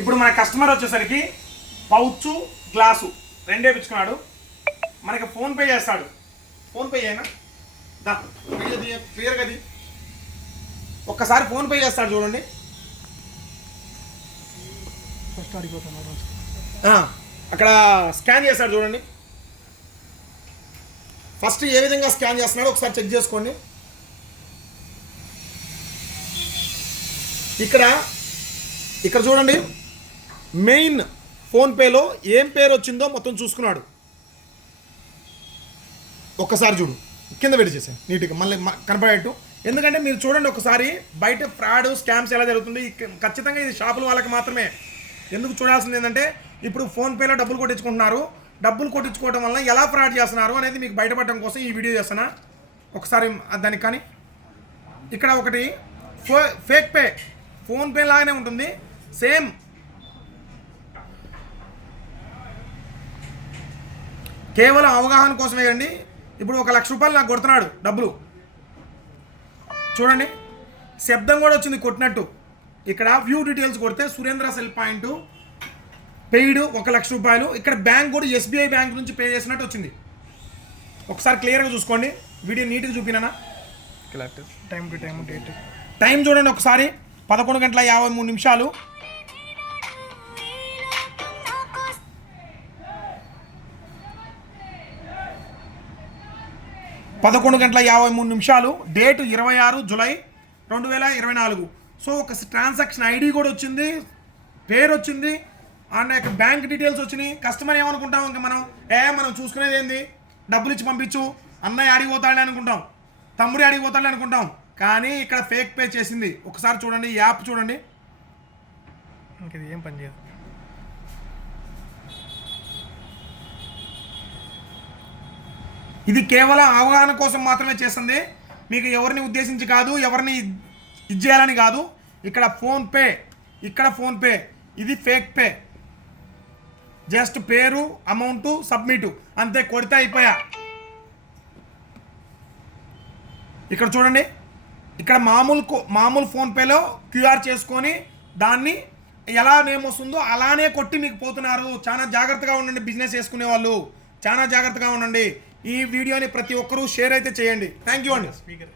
ఇప్పుడు మన కస్టమర్ వచ్చేసరికి పౌచ్ గ్లాసు రెండే పిచ్చుకున్నాడు. మనకి ఫోన్పే చేస్తాడు. ఫోన్పే చేయనా క్లియర్ కది ఒక్కసారి ఫోన్పే చేస్తాడు చూడండి. అక్కడ స్కాన్ చేస్తాడు చూడండి. ఫస్ట్ ఏ విధంగా స్కాన్ చేస్తున్నాడో ఒకసారి చెక్ చేసుకోండి. ఇక్కడ చూడండి, మెయిన్ ఫోన్పేలో ఏం పేరు వచ్చిందో మొత్తం చూసుకున్నాడు. ఒక్కసారి చూడు, కింద పెట్టి చేసాను నీట్గా మళ్ళీ కనపడేట్టు. ఎందుకంటే మీరు చూడండి ఒకసారి, బయట ఫ్రాడ్ స్కామ్స్ ఎలా జరుగుతుంది. ఖచ్చితంగా ఇది షాపుల వాళ్ళకి మాత్రమే. ఎందుకు చూడాల్సింది ఏంటంటే, ఇప్పుడు ఫోన్పేలో డబ్బులు కొట్టించుకుంటున్నారు. డబ్బులు కొట్టించుకోవడం వల్ల ఎలా ఫ్రాడ్ చేస్తున్నారు అనేది మీకు బయటపడడం కోసం ఈ వీడియో చేస్తున్నా. ఒకసారి దానికి కానీ ఇక్కడ ఒకటి ఫేక్ పే, ఫోన్పే లాగానే ఉంటుంది సేమ్. కేవలం అవగాహన కోసమే అండి. ఇప్పుడు 1 లక్ష రూపాయలు నాకు కొడుతున్నాడు డబ్బులు, చూడండి శబ్దం కూడా వచ్చింది కొట్టినట్టు. ఇక్కడ వ్యూ డీటెయిల్స్ కొడితే సురేంద్ర సెల్ పాయింట్ పెయిడ్ 1 లక్ష రూపాయలు. ఇక్కడ బ్యాంక్ కూడా SBI బ్యాంక్ నుంచి పే చేసినట్టు వచ్చింది. ఒకసారి క్లియర్గా చూసుకోండి, వీడియో నీట్గా చూపినా. Time to time date time చూడండి ఒకసారి, 11:53. 11:53. Date 26 July 2024. సో ఒక ట్రాన్సాక్షన్ ID కూడా వచ్చింది, పేరు వచ్చింది, అండ్ ఇక్కడ బ్యాంక్ డీటెయిల్స్ వచ్చినాయి. కస్టమర్ ఏమనుకుంటాం, ఇంకా మనం చూసుకునేది ఏంది, డబ్బులు ఇచ్చి పంపించు, అన్నయ్య ఆడిపోతాడే అనుకుంటాం, తమ్ముడి ఆడిపోతాడే అనుకుంటాం. కానీ ఇక్కడ ఫేక్ పే చేసింది. ఒకసారి చూడండి, యాప్ చూడండి, ఇంక ఇది ఏం పని చేయదు. ఇది కేవలం అవగాహన కోసం మాత్రమే చేస్తుంది. మీకు ఎవరిని ఉద్దేశించి కాదు, ఎవరిని ఇది చేయాలని కాదు. ఇక్కడ ఫోన్పే, ఇది ఫేక్ పే. జస్ట్ పేరు, అమౌంట్, సబ్మిట్ అంతే, కొడితే అయిపోయా. ఇక్కడ చూడండి, ఇక్కడ మామూలు ఫోన్పేలో QR చేసుకొని దాన్ని ఎలా నేమ్ వస్తుందో అలానే కొట్టి మీకు పోతున్నారు. చాలా జాగ్రత్తగా ఉండండి, బిజినెస్ చేసుకునే వాళ్ళు చాలా జాగ్రత్తగా ఉండండి. ఈ వీడియోని ప్రతి ఒక్కరూ షేర్ అయితే చేయండి. థ్యాంక్ యూ అండి. స్పీకర్